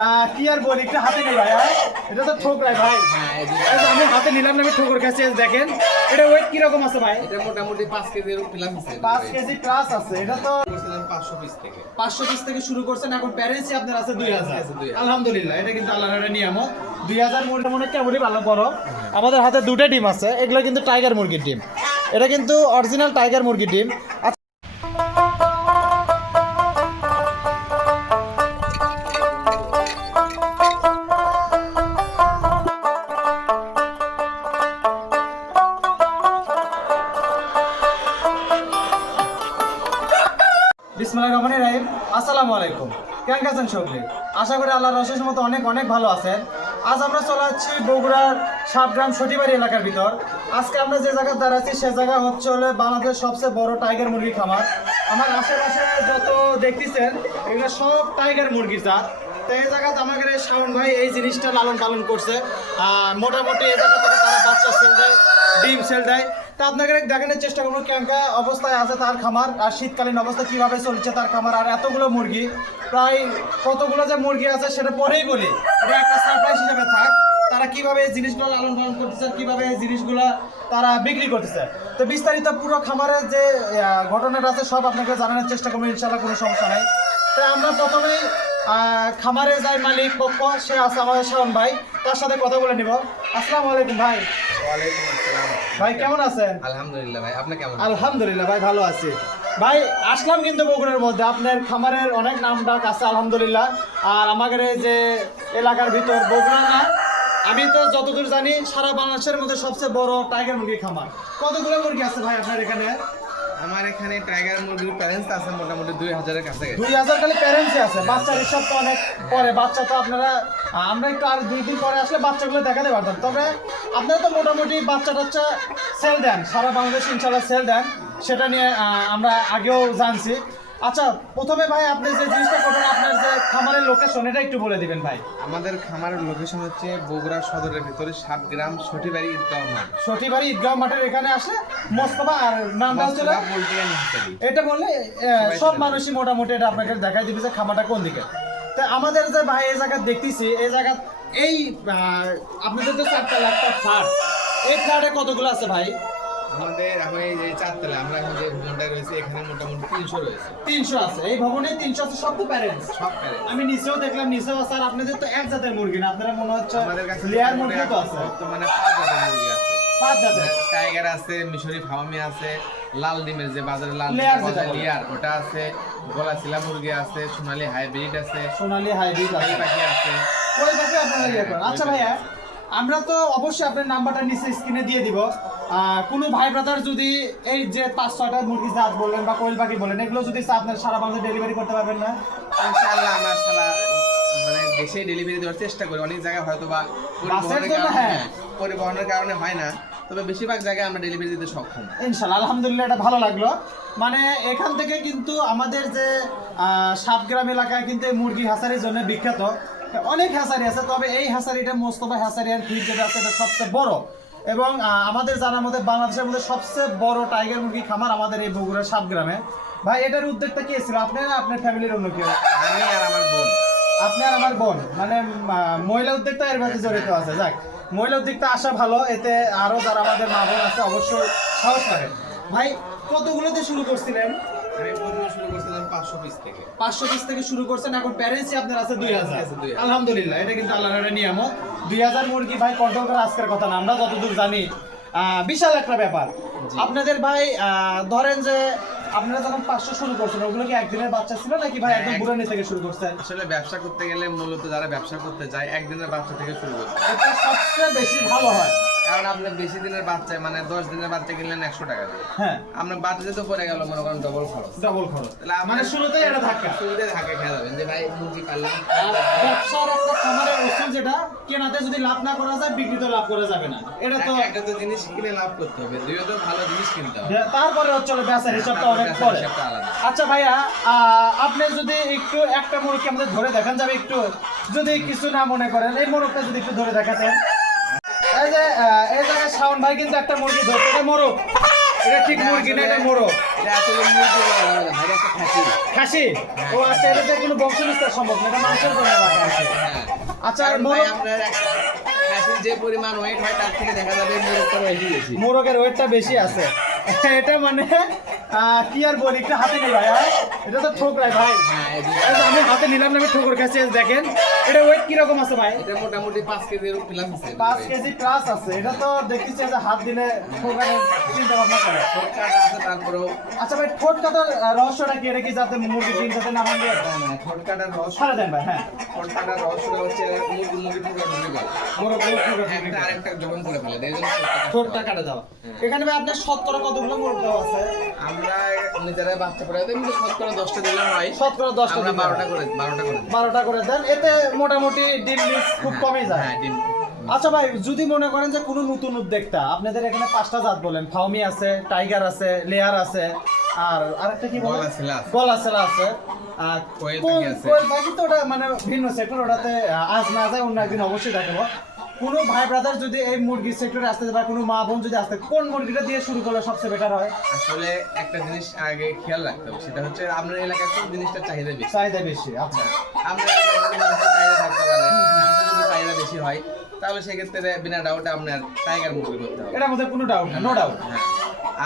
আহ, কি আর বলি একটু হাতে নেই ভাই হ্যাঁ? এটা তো ঠোকরাই ভাই। হ্যাঁ, এই যে এই যে আমি হাতে নিলাম না আমি ঠোকর কাছে দেখেন। এটা ওয়েট কীরকম আছে ভাই? এটা মোটামুটি পাঁচ কেজির প্লাস আছে পাঁচ কেজি প্লাস আছে এটা তো করছিলাম পাঁচশো পিস থেকে। পাঁচশো পিস থেকে শুরু করছেন এখন প্যারেন্সি আপনার আছে দুই হাজার। আছে 2000 আলহামদুলিল্লাহ এটা কিন্তু আল্লাহর একটা নিয়ামত। দুই হাজার মুরগি মনে কেমনই ভালো বড় আমাদের হাতে দুটো ডিম আছে এগুলো কিন্তু টাইগার মুরগির ডিম। এটা কিন্তু অরিজিনাল টাইগার মুরগির ডিম। কেমন আছেন সকলে? আশা করি আল্লাহর রসের মতো অনেক অনেক ভালো আছেন। আজ আমরা চলে যাচ্ছি বগুড়ার সাতগ্রাম সটিবাড়ি এলাকার ভিতর। আজকে আমরা যে জায়গায় দাঁড়াচ্ছি সে জায়গা হচ্ছে হলে বাংলাদেশের সবচেয়ে বড় টাইগার মুরগি খামার। আমার আশেপাশে যত দেখতেছেন, এগুলো সব টাইগার মুরগি জাত। তো এই জায়গাতে আমাদের শাওন ভাই এই জিনিসটা লালন পালন করছে। মোটামুটি এই জায়গা থেকে তারা বাচ্চা সেল দেয়, ডিম সেল দেয়। তা আপনাকে দেখানোর চেষ্টা করব কেমন অবস্থায় আছে তার খামার আর শীতকালীন অবস্থা কীভাবে চলছে তার খামার আর এতগুলো মুরগি। প্রায় কতগুলো যে মুরগি আছে সেটা পরেই বলি। এটা একটা সারপ্রাইজ হিসেবে থাক। তারা কীভাবে এই জিনিসগুলো লালন পালন করতেছে, কীভাবে এই জিনিসগুলো তারা বিক্রি করতেছে। তো বিস্তারিত পুরো খামারের যে ঘটনাটা আছে সব আপনাকে জানানোর চেষ্টা করব ইনশাল্লাহ কোনো সমস্যা নাই। তো আমরা প্রথমেই খামারে যাই মালিক পক্ষ, সে আছে আমাদের শাওন ভাই, তার সাথে কথা বলে নিব। আসসালামু আলাইকুম ভাই। ওয়ালাইকুম ভাই কেমন আছেন? আলহামদুলিল্লাহ ভাই আপনি কেমন আলহামদুলিল্লাহ ভাই ভালো আছি। ভাই আসলাম কিন্তু বগুড়ার মধ্যে। আপনার খামারের অনেক নাম ডাক আছে আলহামদুলিল্লাহ। আর আমাদের এই যে এলাকার ভিতর বগুড়া না আমি তো যতদূর জানি সারা বাংলাদেশের মধ্যে সবচেয়ে বড় টাইগার মুরগি খামার। কতগুলো মুরগি আছে ভাই আপনার এখানে? আমার এখানে টাইগার মুরগির প্যারেন্টস আছে মোটামুটি দুই হাজারের কাছে দুই হাজার খালি প্যারেন্টসই আছে বাচ্চার হিসাব তো অনেক পরে বাচ্চা তো আপনারা আমরা একটু আর দুই দিন পরে আসলে বাচ্চাগুলো দেখাতে পারতাম। তবে আপনারা তো মোটামুটি বাচ্চা টাচ্চা সেল দেন সারা বাংলাদেশ ইনশাল্লাহ সেল দেন। সেটা নিয়ে আমরা আগেও জানছি। আচ্ছা প্রথমে ভাই আপনি যে জিনিসটা করবেন আপনার যে খামারের লোকেশন এটা একটু বলে দিবেন ভাই। আমাদের খামারের লোকেশন হচ্ছে বগুড়া সদরের ভিতরে সাত গ্রাম সঠিবাড়ি ঈদগাঁও মাঠ। সঠিবাড়ি ঈদগাঁও মাঠের এখানে আসলে মোস্তফা আর নামটা হচ্ছে। এটা বললে সব মানুষই মোটামুটি এটা আপনাকে দেখাই দিবে যে খামারটা কোন দিকে। তা আমাদের যে ভাই এই জায়গা দেখতেছি এই জায়গা এই আপনাদের যে চারটা লাখটা ফ্ল্যাট এই ফ্ল্যাটে কতগুলো আছে ভাই? আমাদের এখন এই যে চারতলা আমরা এখন যে ভবনটায় রয়েছে এখানে মোটামুটি তিনশো রয়েছে। তিনশো আছে। এই ভবনে তিনশো আছে সব তো প্যারেন্টস সব প্যারেন্টস আমি নিচেও দেখলাম নিচেও আছে আর আপনাদের তো এক জাতের মুরগি না। আপনারা মনে হচ্ছে আমাদের কাছে লেয়ার মুরগি তো আছে। বর্তমানে পাঁচ জাতের মুরগি আছে। পাঁচ জাতের। টাইগার আছে মিশরি ফাওয়ামি আছে লাল ডিমের যে বাজারে লাল লেয়ার ওটা আছে গলা চিলা মুরগি আছে সোনালী হাইব্রিড আছে সোনালি হাইব্রিড পাখি আছে। ওই পাখি আপনারা ইয়ে করেন। আচ্ছা ভাইয়া আমরা তো অবশ্যই আপনার নাম্বারটা নিচে স্ক্রিনে দিয়ে দিব। কোনো ভাই ব্রাদার যদি এই যে পাঁচ ছয়টা মুরগি জাত বললেন বা কোয়েল পাখি বলেন এগুলো যদি আপনার সারা বাংলাদেশ ডেলিভারি করতে পারবেন না? ইনশাআল্লাহ আমরা সারা মানে দেশে ডেলিভারি দেওয়ার চেষ্টা করি। অনেক জায়গায় হয়তো বা পরিবহনের কারণে হ্যাঁ। পরিবহনের কারণে হয় না। তবে বেশিরভাগ জায়গায় আমরা ডেলিভারি দিতে সক্ষম। ইনশাল্লাহ আলহামদুলিল্লাহ এটা ভালো লাগল। মানে এখান থেকে কিন্তু আমাদের যে আহ, সাতগ্রাম এলাকায় কিন্তু এই মুরগি হাসারের জন্য বিখ্যাত। অনেক হাসারি আছে তবে এই হাসারিটা মোস্তফা হাসারি আর যেটা আছে এটা সবচেয়ে বড়। এবং আমাদের জানার মধ্যে বাংলাদেশের মধ্যে সবচেয়ে বড় টাইগার মুরগি খামার আমাদের এই বগুড়ার সাতগ্রামে ভাই এটার উদ্যোগটা কি ছিল? আপনি না আপনার ফ্যামিলির অন্য কেউ? আমি আর আমার বোন। আপনি আর আমার বোন। মানে মহিলা উদ্যোক্তা এর মধ্যে জড়িত আছে। যাক মহিলা উদ্যোগটা আসা ভালো এতে আরও যারা আমাদের মা বোন আছে অবশ্যই সাহস করে ভাই কতগুলোতে শুরু করছিলেন? আমি প্রথমে শুরু করছিলাম পাঁচশো পিস থেকে। পাঁচশো পিস থেকে শুরু করছেন এখন প্যারেন্টসই আপনার আছে দুই হাজার। আছে 2000 আলহামদুলিল্লাহ এটা কিন্তু আল্লাহর একটা নিয়ামত। দুই হাজার মুরগি ভাই কন্ট্রোল করা আজকের কথা না আমরা যতদূর জানি বিশাল একটা ব্যাপার। আপনাদের ভাই ধরেন যে আপনারা যখন পাঁচশো শুরু করছেন ওগুলো কি একদিনের বাচ্চা ছিল নাকি ভাই একদম এক- বুড়ানি থেকে শুরু করছেন? আসলে ব্যবসা করতে গেলে মূলত যারা ব্যবসা করতে যায় একদিনের বাচ্চা থেকে শুরু করছে এটা সবচেয়ে বেশি ভালো হয়। কারণ আপনার বেশি দিনের বাচ্চা মানে দশ দিনের বাচ্চা কিনলেন একশো টাকা দিয়ে। হ্যাঁ। আপনার বাচ্চা যেতে পরে গেল মনে করেন ডবল খরচ। ডাবল খরচ। তাহলে মানে শুরুতেই এটা ধাক্কা। শুরুতে ধাক্কা খেয়ে যাবেন যে ভাই মুরগি পারলাম ব্যবসার একটা খামারের উসুল যেটা কেনাতে যদি লাভ না করা যায় বিক্রিতে লাভ করা যাবে না। এটা তো একটা তো জিনিস কিনে লাভ করতে হবে। দুইও তো ভালো জিনিস কিনতে হবে। তারপরে হচ্ছে বেচার হিসাবটা অনেক পরে। আচ্ছা ভাইয়া আহ, আপনি যদি একটু একটা মুরগি আমাদের ধরে দেখান যাবে একটু যদি কিছু না মনে করেন এই মোরগটা যদি একটু ধরে দেখাতেন। যে এই জায়গায় শাওন ভাই কিন্তু একটা মুরগি ধরছে। এটা মোরগ। এটা ঠিক মুরগি না এটা মোরগ। এটা আসলে মুরগি বলা যাবে না, ভাই, এটা একটা খাসি। খাসি? ও আচ্ছা এটাতে কোনো বংশ বিস্তার সম্ভব না এটা মাংসের জন্য রাখা আছে হ্যাঁ। আচ্ছা মোরগ- খাসির যে পরিমাণ ওয়েট হয় তার থেকে দেখা যাবে মুরগটা বেশি বেশি। মোরগের ওয়েটটা বেশি আছে। এটা মানে আহ, কি আর বলি একটু হাতে নেই ভাই হ্যাঁ? এটা তো ভাই। হ্যাঁ এই যে- এই যে আমি হাতে নিলাম না আমি ঠোকর কাছে দেখেন। এটা ওয়েট কীরকম আছে ভাই? এটা মোটামুটি পাঁচ প্লাস আছে পাঁচ কেজি প্লাস আছে। এটা তো দেখতেছি যে হাত দিলে চিন্তা ভাবনা করে। ঠোঁটকাটা আছে তারপরেও আচ্ছা ভাই ঠোঁট কাটার রহস্যটা কি? এটা কি যাতে মুরগি ডিম যাতে না ভাঙে রহস্য দেন ভাই হ্যাঁ। রহস্যটা হচ্ছে মুরগি মুরগি ঢুকে মোরগ একটা আরেকটা করে ফেলে ঠোঁটটা কাটা দাও এখানে ভাই আপনার শতকরা কতগুলো মোরগ আছে? আমরা নিজেরা বাচ্চা পড়ে দেয় কিন্তু শতকরা দশটা দিলাম হয় শতকরা দশটা আমরা বারোটা করে বারোটা করে বারোটা করে দেন। এতে মোটামুটি ডিম মিস খুব হ্যাঁ, কমই যায়। হ্যাঁ ডিম আচ্ছা ভাই যদি মনে করেন যে কোনো নতুন উদ্যোক্তা আপনাদের এখানে পাঁচটা জাত বলেন। ফাউমি আছে টাইগার আছে লেয়ার আছে আর আরেকটা কি বলেন গলা ছেলা আছে। আর কোয়েল পাখি তো ওটা মানে ভিন্ন সেক্টর ওটাতে আজ না যায় অন্য একদিন অবশ্যই দেখাবো। কোনো ভাই ব্রাদার যদি এই মুরগির সেক্টরে আসতে বা কোনো মা বোন যদি আসতে কোন মুরগিটা দিয়ে শুরু করলে সবচেয়ে বেটার হয়? আসলে একটা জিনিস আগে খেয়াল রাখতে হবে সেটা হচ্ছে আপনার এলাকায় কোন জিনিসটার চাহিদা বেশি? চাহিদা বেশি আচ্ছা। এলাকায় যদি চাহিদা থাকতে পারে যদি চাহিদা বেশি হয় তাহলে সেক্ষেত্রে বিনা ডাউটে আপনার টাইগার মুরগি করতে হবে। এটার মধ্যে কোনো ডাউট না নো ডাউট হ্যাঁ।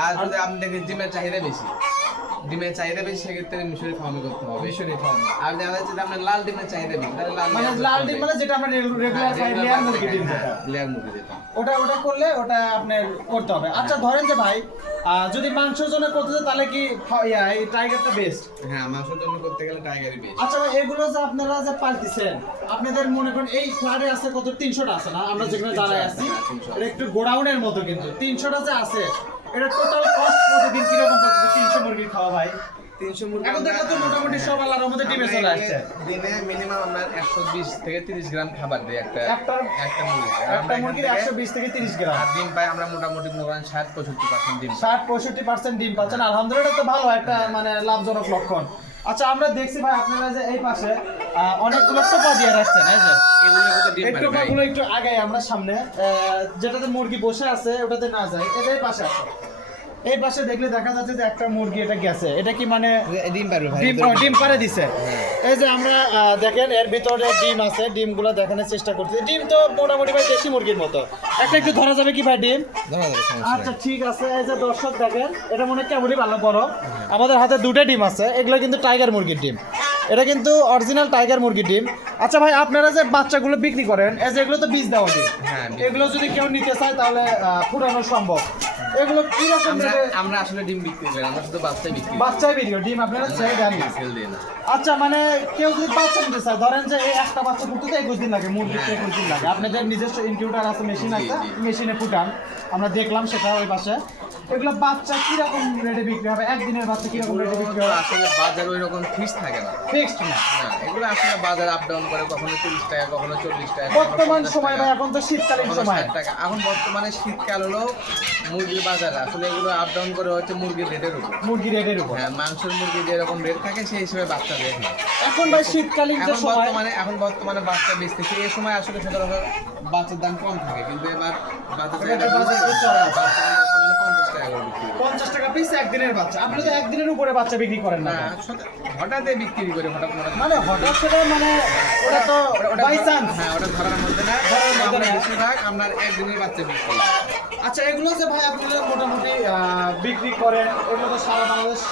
আর যদি আপনি দেখেন ডিমের চাহিদা বেশি ডিমের চাহিদা বেশি সেক্ষেত্রে মিশরি ফার্মে করতে হবে। মিশরি farm। আর দেখা যাচ্ছে আপনার লাল ডিমের চাহিদা বেশি তাহলে লাল মানে লাল ডিম মানে যেটা আমরা রেগুলার খাই লেয়ার মুরগি ডিম যেটা। লেয়ার মুরগি যেটা। ওটা ওটা করলে ওটা আপনার করতে হবে। আচ্ছা ধরেন যে ভাই যদি মাংসের জন্য করতে চান তাহলে কি এই টাইগারটা বেস্ট হ্যাঁ মাংসের জন্য করতে গেলে টাইগারই বেশি আচ্ছা ভাই এগুলো যে আপনারা যে পালতেছেন আপনাদের মনে করেন এই ফ্ল্যাটে আছে কত? তিনশোটা আছে না? আমরা যেখানে দাঁড়ায় আছি হ্যাঁ, 300 এটা একটু গোডাউনের মতো কিন্তু। তিনশোটা যে আছে এটা টোটাল কস্ট প্রতিদিন কীরকম পড়ছে তিনশো মুরগি খাওয়া ভাই। তিনশো মুরগি এখন দেখো তো মোটামুটি সব আল্লাহর মধ্যে ডিমে চলে আসছে। দিনে মিনিমাম আমরা একশো বিশ থেকে তিরিশ গ্রাম খাবার দিই একটা একটা- একটা মুরগি। আর একটা মুরগির থেকে- একশো বিশ থেকে তিরিশ গ্রাম। আর ডিম পাই আমরা মোটামুটি করেন ষাট পঁয়ষট্টি পার্সেন্ট ডিম। ষাট পঁয়ষট্টি পার্সেন্ট ডিম পাচ্ছেন। আলহামদুলিল্লাহ এটা তো ভালো একটা মানে লাভজনক লক্ষণ। আচ্ছা আমরা দেখছি ভাই আপনারা যে এই পাশে আহ, অনেকগুলো টোপা দিয়ে রাখছেন এই যে। এগুলোর মধ্যে ডিম এই পারে ভাই। টোপাগুলো একটু আগে আমরা সামনে। আহ, যেটাতে মুরগি বসে আছে ওটাতে না যায়। এটা এই পাশে আছে। এই পাশে দেখলে দেখা যাচ্ছে যে একটা মুরগি এটা গেছে। এটা কি মানে ডিম ভাই ডিম ডিম পারে দিছে। এই যে আমরা দেখেন এর ভিতরে ডিম আছে ডিমগুলো দেখানোর চেষ্টা করছি ডিম তো মোটামুটি ভাই দেশি মুরগির মতো। একটা একটু ধরা যাবে কি ভাই ডিম? আচ্ছা ঠিক আছে। এই যে দর্শক দেখেন এটা মনে হয় কেমনই ভালো বড়। আমাদের হাতে দুটো ডিম আছে এগুলো কিন্তু টাইগার মুরগির ডিম। এটা কিন্তু অরিজিনাল টাইগার মুরগির ডিম। আচ্ছা ভাই আপনারা যে বাচ্চাগুলো বিক্রি করেন এই যে এগুলো তো বীজ দেওয়া ডিম। হ্যাঁ, এগুলো যদি কেউ নিতে চায় তাহলে ফুটানো সম্ভব। এগুলো আমরা রেটে আমরা আসলে ডিম বিক্রি করি আমরা শুধু বাচ্চাই বিক্রি করি। বাচ্চাই বিক্রি ডিম আপনারা ছেড়ে দেন সেল দেন আচ্ছা মানে কেউ যদি বাচ্চা নিতে চায় ধরেন যে এই একটা বাচ্চা ফুটতে তো একুশ দিন লাগে মুরগি তো একুশ দিন লাগে। আপনাদের নিজস্ব ইনকিউটার আছে মেশিন আছে মেশিনে ফুটান। আমরা দেখলাম সেটা ওই পাশে। এগুলো বাচ্চা কীরকম রেটে বিক্রি হবে? একদিনের বাচ্চা কীরকম রেটে বিক্রি হবে? আসলে বাজার ওই রকম ফিক্স থাকে না। ফিক্সড না। না এগুলো আসলে বাজার আপ ডাউন করে কখনো তিরিশ টাকা কখনো চল্লিশ টাকা বর্তমান সময় ভাই এখন তো শীতকালীন সময়। টাকা। এখন বর্তমানে শীতকাল হলো মুরগির বাজার। আসলে এগুলো আপ ডাউন করে হচ্ছে মুরগির রেটের উপর। মুরগি রেটের উপর। হ্যাঁ মাংসের মুরগি যেরকম রেট থাকে সেই হিসেবে বাচ্চা রেট হয় এখন ভাই শীতকালীন যে এখন সময় বর্তমানে এখন বর্তমানে বাচ্চা বেচতেছে এই সময় আসলে সাধারণত বাচ্চার দাম কম থাকে। কিন্তু এবার বাচ্চা বাজার পঞ্চাশ টাকা পিস একদিনের বাচ্চা। আপনি তো একদিনের উপরে বাচ্চা বিক্রি করেন না হঠাৎ বিক্রি করে হঠাৎ মনে মানে হঠাৎ সেটা মানে ওটা তো বাই চান্স হ্যাঁ ওটা ধরার মধ্যে না। ধরার মধ্যে না। বেশিরভাগ আপনার একদিনের বাচ্চা বিক্রি করি। আচ্ছা এগুলো যে ভাই আপনারা মোটামুটি বিক্রি করেন এগুলো তো সারা বাংলাদেশ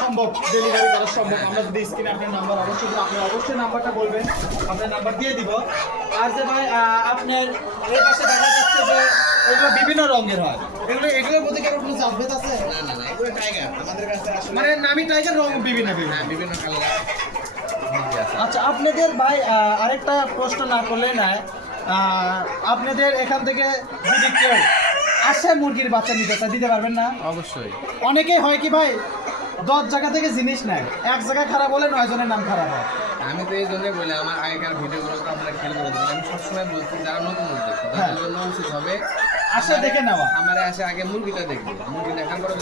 সম্ভব। ডেলিভারি করা সম্ভব। আমরা যদি স্ক্রিনে আপনার নাম্বার অবশ্যই আপনি অবশ্যই নাম্বারটা বলবেন আপনার নাম্বার দিয়ে দিব। আর যে ভাই আপনার এই পাশে দেখা যাচ্ছে যে এগুলো বিভিন্ন রঙের হয়। এগুলো এগুলোর মধ্যে কারও কোনো জাতভেদ আছে? না না না এগুলো টাইগার আমাদের কাছে আসলে মানে নামি টাইগার রং বিভিন্ন বিভিন্ন হ্যাঁ বিভিন্ন কালার আচ্ছা আপনাদের ভাই আরেকটা প্রশ্ন না করলে না আপনাদের এখান থেকে যদি কেউ আসে মুরগির বাচ্চা নিতে চায় দিতে পারবেন না? অবশ্যই। অনেকেই হয় কি ভাই দশ জায়গা থেকে জিনিস নেয়। এক জায়গায় খারাপ হলে নয় জনের নাম খারাপ হয়। আমি তো এই জন্যই বলি আমার আগেকার ভিডিওগুলো তো আপনারা খেয়াল করে দেবেন আমি সবসময় বলছি যারা নতুন উদ্যোক্তা হ্যাঁ। তাদের জন্য উচিত হবে আসে দেখে নেওয়া আমার আসে আগে মুরগিটা দেখবে। মুরগি দেখার পরে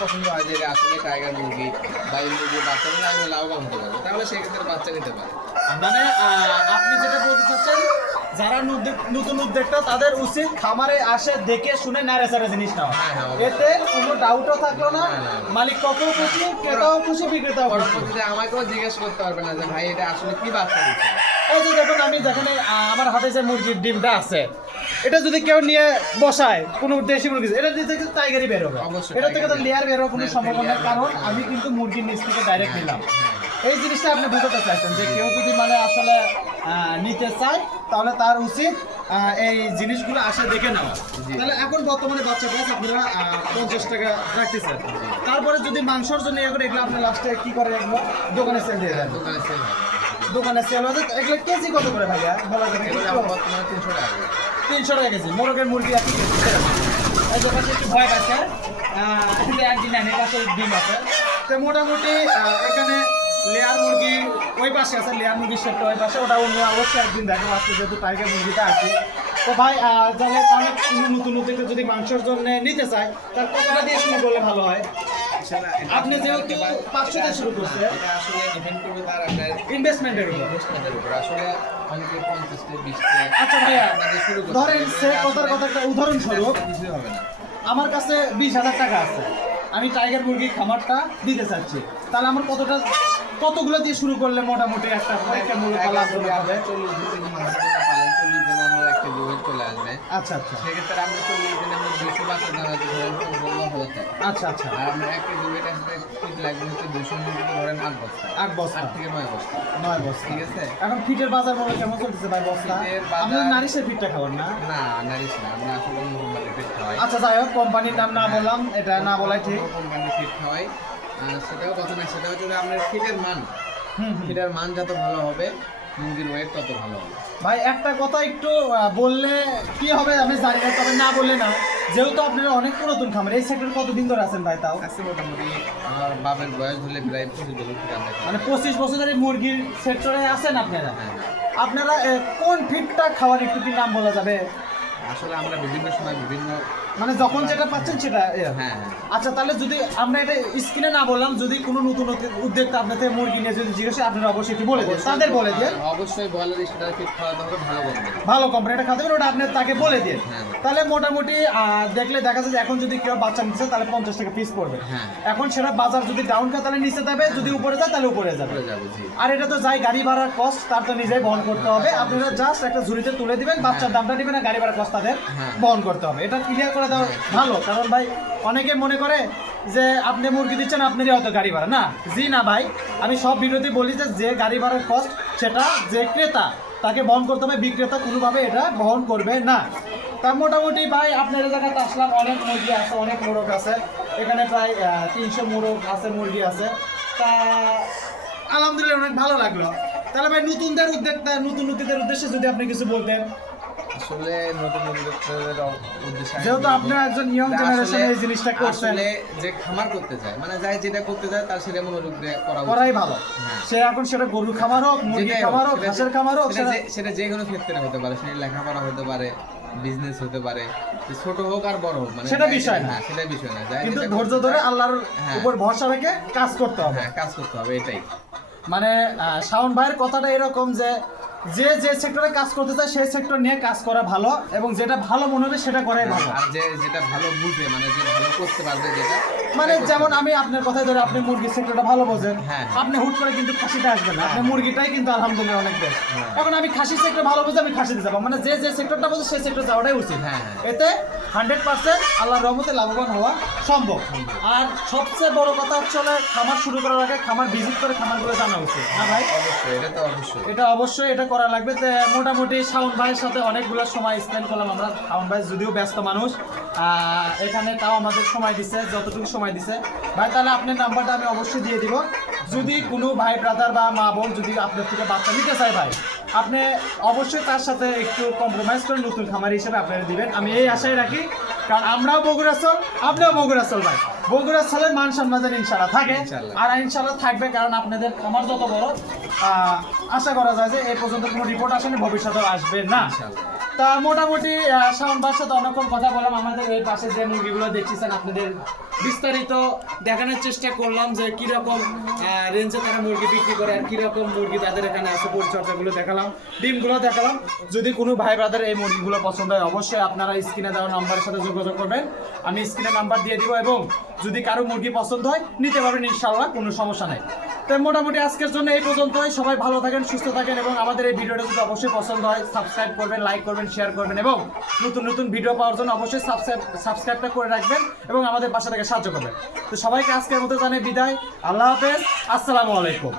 পছন্দ হয় যে আসলে টাইগার মুরগি বা এই মুরগি বাচ্চা নিলে আমি লাভবান হতে পারব তাহলে সেক্ষেত্রে বাচ্চা নিতে পারে। মানে আপনি যেটা বলতে চাচ্ছেন যারা নতুন- উদ্যোক্তা তাদের উচিত খামারে আসে দেখে শুনে নাড়ে সাড়ে জিনিস নেওয়া হ্যাঁ, হ্যাঁ, এতে কোনো ডাউটও থাকল না না। মালিক কত খুশি ক্রেতাও খুশি বিক্রেতাও খুশি। আমাকেও জিজ্ঞেস করতে পারবে না যে ভাই এটা আসলে কি বাচ্চা এই যে দেখুন আমি যেখানে আমার হাতে যে মুরগির ডিমটা আছে এটা যদি কেউ নিয়ে বসায় কোনো দেশি মুরগি এটা থেকে টাইগারই বের হবে। এটা থেকে তো লেয়ার বের হওয়ার কোনো হ্যাঁ, সম্ভাবনা কারণ আমি কিন্তু মুরগির নিচ থেকে ডাইরেক্ট নিলাম। হ্যাঁ। এই জিনিসটা আপনি বুঝতে চাইছেন যে কেউ যদি মানে আসলে নিতে চায় তাহলে তার উচিত এই জিনিসগুলো আসে দেখে নেওয়া। জি। তাহলে এখন বর্তমানে বাচ্চা প্রাইস আপনারা পঞ্চাশ টাকা রাখতেছেন তারপরে যদি মাংসর জন্য এগুলো এগুলো আপনি লাস্টে কি করে এগুলো দোকানে সেল দিয়ে দেন। দোকানে সেল দোকানে সেল হয়ে এগুলো কেজি কত করে ভাইয়া? বলা যাবে? এখন তিনশো টাকা। তিনশো টাকা কেজি, মোরগের মুরগি আছে এই যে পাশে একটু ভয় পাচ্ছে একদিন নেন, এই পাশে ডিম আছে। তো মোটামুটি এখানে লেয়ার মুরগি ওই পাশে আছে, লেয়ার মুরগির সেটটা ওই পাশে, ওটা অন্য অবশ্যই একদিন দেখো আজকে যেহেতু টাইগার মুরগিটা আছে। তো ভাই যারা অনেক নতুন নতুন যদি মাংসের জন্য নিতে চায়, তার কতটা দিয়ে শুরু করলে ভালো হয়। আপনি যেহেতু 500 দিয়ে শুরু করছেন। এটা আসলে ডিপেন্ড করবে তার আপনার ইনভেস্টমেন্টের উপর। ইনভেস্টমেন্টের উপর। আসলে অনেকে পঞ্চাশটা বিশটা আচ্ছা ভাইয়া ধরেন সে কথার কথা একটা উদাহরণস্বরূপ হবে না। আমার কাছে বিশ হাজার টাকা আছে। আমি টাইগার মুরগির খামারটা দিতে চাচ্ছি। তাহলে আমার কতটা কতগুলো দিয়ে শুরু করলে মোটামুটি একটা একটা মুরগি পালা হবে চল্লিশ দিন থেকে মাংস কিনে পালেন চল্লিশ দিন আপনার একটা ওয়েট চলে আচ্ছা আচ্ছা। সেক্ষেত্রে আপনি চল্লিশ দিনে আপনি দুশো বাচ্চা জানাতে ধরেন পনেরো হাজার টাকা আচ্ছা আচ্ছা। আর আপনার একটা ওয়েট আসলে ঠিক লাগবে হচ্ছে দুশো মিনিটে ধরেন আট বস্তা। আট বস্তা। আট থেকে নয় বস্তা। নয় বস্তা। ঠিক আছে? এখন ফিটের বাজার মনে কেমন চলতেছে ভাই বস্তা? ফিটের নারিশের ফিটটা খাবেন না? না নারিশ না। আপনি আসলে অন্য কোম্পানির ফিট খাওয়াই। আচ্ছা যাই হোক কোম্পানির নাম না বললাম এটা না বলাই ঠিক। কোম্পানির ফিট খাওয়াই। সেটাও কথা না সেটা হচ্ছে আপনার ফিটের মান। ফিটের মান যত ভালো হবে মুরগির ওয়েট তত ভালো হবে। ভাই একটা কথা একটু বললে কি হবে আমি জানি না তবে না বললে না। যেহেতু আপনারা অনেক পুরাতন খামার এই সেক্টর কতদিন ধরে আছেন ভাই তাও? আছে মোটামুটি আমার বাপের বয়স হলে প্রায় পঁচিশ বছর। মানে পঁচিশ বছর ধরে মুরগির সেক্টরে আছেন আপনারা? হ্যাঁ আপনারা কোন ফিডটা খাওয়ার একটু কি নাম বলা যাবে? আসলে আমরা বিভিন্ন সময় বিভিন্ন মানে যখন যেটা পাচ্ছেন সেটা হ্যাঁ হ্যাঁ। আচ্ছা তাহলে যদি আমরা এটা স্ক্রিনে না বললাম যদি কোনো নতুন উদ্যোক্তা আপনার থেকে মুরগি নিয়ে যদি জিজ্ঞাসা আপনারা অবশ্যই একটু বলে দেন। তাদের বলে দিয়ে অবশ্যই বয়লার স্টার ফিট খাওয়াতে হবে। ভালো করবে ভালো কোম্পানিটা খাতে পারে ওটা আপনি তাকে বলে হ্যাঁ। তাহলে মোটামুটি দেখলে দেখা যাচ্ছে এখন যদি কেউ বাচ্চা নিচ্ছে তাহলে পঞ্চাশ টাকা পিস পড়বে। হ্যাঁ। এখন সেটা বাজার যদি ডাউন খায় তাহলে নিচে যাবে যদি উপরে যায় তাহলে উপরে যাবে। আর এটা তো যাই গাড়ি ভাড়ার কস্ট তার তো নিজেই বহন করতে হবে। আপনারা জাস্ট একটা ঝুড়িতে তুলে দিবেন বাচ্চার দামটা দিবেন আর গাড়ি ভাড়ার কস্ট তাদের হ্যাঁ। বহন করতে হবে। এটা ক্লিয়ার করে দেওয়া ভালো, কারণ ভাই অনেকে মনে করে যে আপনি মুরগি দিচ্ছেন, আপনারই হয়তো গাড়ি ভাড়া। না, জি না ভাই, আমি সব ভিডিওতে বলি যে যে গাড়ি ভাড়ার কস্ট সেটা যে ক্রেতা, তাকে বহন করতে হবে, বিক্রেতা কোনোভাবে এটা বহন করবে না। তা মোটামুটি ভাই, আপনার জায়গাতে আসলাম, অনেক মুরগি আছে, অনেক মোরগ আছে। এখানে প্রায় তিনশো মোরগ আছে, মুরগি আছে। তা আলহামদুলিল্লাহ, অনেক ভালো লাগল। তাহলে ভাই, নতুনদের উদ্যোক্তা, নতুন নতুনদের উদ্দেশ্যে যদি আপনি কিছু বলতেন। আসলে নতুন উদ্যোক্তাদের উদ্দেশ্যে যেহেতু আপনারা একজন ইয়ং জেনারেশন এই জিনিসটা করছেন আসলে যে খামার করতে চায় মানে যাই যেটা করতে চায় তার সেটা মনোযোগ দিয়ে করা করাই ভালো হ্যাঁ। সে এখন সেটা গরু খামার হোক মুরগি খামার হোক হাঁসের খামার হোক সেটা যে- কোনো ক্ষেত্রে হতে পারে সেটা লেখাপড়া হতে পারে বিজনেস হতে পারে ছোট হোক আর বড় হোক মানে সেটা বিষয় না। হ্যাঁ সেটা বিষয় না কিন্তু ধৈর্য ধরে আল্লাহর হ্যাঁ। উপর ভরসা রেখে কাজ করতে হবে কাজ করতে হবে এটাই মানে শাওন ভাইয়ের কথাটা এরকম যে যে যে সেক্টরে কাজ করতে চায়, সেই সেক্টর নিয়ে কাজ করা ভালো এবং যেটা ভালো মনে হবে সেটা করাই ভালো। আর যে যেটা ভালো বুঝবে মানে যে ভালো করতে পারবে যেটা মানে যেমন আমি আপনার কথাই ধরে আপনি মুরগির সেক্টরটা ভালো বোঝেন হ্যাঁ। আপনি হুট করে কিন্তু খাসিতে আসবেন না। আপনি মুরগিটাই কিন্তু আলহামদুলিল্লাহ অনেক বেশ হ্যাঁ। এখন আমি খাসির সেক্টর ভালো বুঝে আমি খাসিতে যাব। মানে যে যে সেক্টরটা বোঝে সেই সেক্টর যাওয়াটাই উচিত। হ্যাঁ, হ্যাঁ। এতে হান্ড্রেড পার্সেন্ট আল্লাহর রহমতে লাভবান হওয়া সম্ভব। আর সবচেয়ে বড় কথা হচ্ছে খামার শুরু করার আগে খামার ভিজিট করে খামারগুলো জানা উচিত। না ভাই? অবশ্যই এটা তো অবশ্যই। এটা অবশ্যই এটা করা লাগবে। তো মোটামুটি শাওন ভাইয়ের সাথে অনেকগুলো সময় স্পেন্ড করলাম আমরা। শাওন ভাই যদিও ব্যস্ত মানুষ এখানে তাও আমাদের সময় দিচ্ছে যতটুকু সময় দিছে। ভাই, তাহলে আপনার নাম্বারটা আমি অবশ্যই দিয়ে দিব। যদি কোনো ভাই ব্রাদার বা মা বোন যদি আপনার থেকে বাচ্চা নিতে চায় ভাই, আপনি অবশ্যই তার সাথে একটু কম্প্রোমাইজ করে নতুন খামারি হিসেবে আপনারা দিবেন। আমি এই আশায় রাখি, কারণ আমরাও বগুড়া চল, আপনিও বগুড়া চল ভাই। বগুড়া চলের মান সম্মানের ইনশাল্লাহ থাকে। আর ইনশাল্লাহ থাকবে কারণ আপনাদের খামার যত বড় আশা করা যায় যে এই পর্যন্ত কোনো রিপোর্ট আসেনি ভবিষ্যতেও আসবে না। তা মোটামুটি শাওন ভাইয়ের সাথে অনেকক্ষণ কথা বললাম আমাদের এই পাশে যে মুরগিগুলো দেখতেছেন আপনাদের বিস্তারিত দেখানোর চেষ্টা করলাম যে কীরকম রেঞ্জে তারা মুরগি বিক্রি করে আর কীরকম মুরগি তাদের এখানে আছে পরিচর্যাগুলো দেখালাম ডিমগুলো দেখালাম। যদি কোনো ভাই ব্রাদার এই মুরগিগুলো পছন্দ হয় অবশ্যই আপনারা স্ক্রিনে দেওয়া নাম্বারের সাথে যোগাযোগ করবেন। আমি স্ক্রিনে নাম্বার দিয়ে দিব এবং যদি কারও মুরগি পছন্দ হয়, নিতে পারবেন ইনশাল্লাহ কোনো সমস্যা নাই। তাই মোটামুটি আজকের জন্য এই পর্যন্তই। সবাই ভালো থাকেন, সুস্থ থাকেন এবং আমাদের এই ভিডিওটা যদি অবশ্যই পছন্দ হয় সাবস্ক্রাইব করবেন লাইক করবেন শেয়ার করবেন এবং নতুন নতুন ভিডিও পাওয়ার জন্য অবশ্যই সাবস্ক্রাইব সাবস্ক্রাইবটা করে রাখবেন এবং আমাদের পাশে থেকে সাহায্য করবেন। তো সবাইকে আজকের মতো জানে বিদায়। আল্লাহ হাফেজ। আসসালামু আলাইকুম।